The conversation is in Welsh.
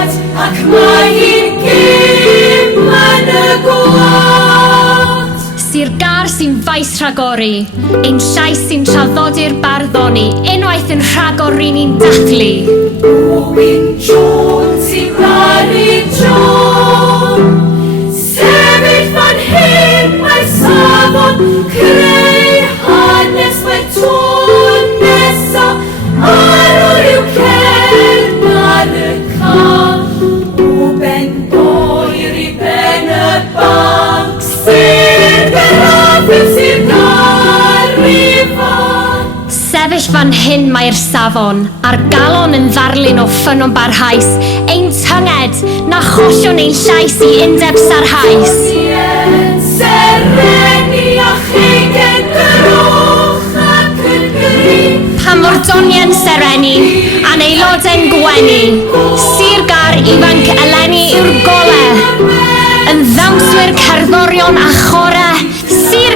ddyddiad ac mae hi'n gym yn y gwlad. Sir Gar sy'n faes rhagori, ein llais sy'n traddodi'r barddoni, unwaith yn rhagori ni'n dathlu. Owen Jones sy'n baru John, sefyll fan hyn mae'r safon, creu hanes mae'r tôn nesa, ar o'r i'w cern ar y can. O ben boer i ben y banc, sy'n gyrraedd sy'n garifan. Sefyll fan hyn mae'r safon, a'r galon yn ddarlun o ffynon barhaus, ein tynged na chollion ein llais i undeb sarhaus. Sereni a chegen gyrwch ac yn gryf, Pa Mordonion Sereni, a'n aelodau'n gwenu, Sir Gar ifanc eleni yw'r gole, yn ddawnswyr cerddorion a chore, Sir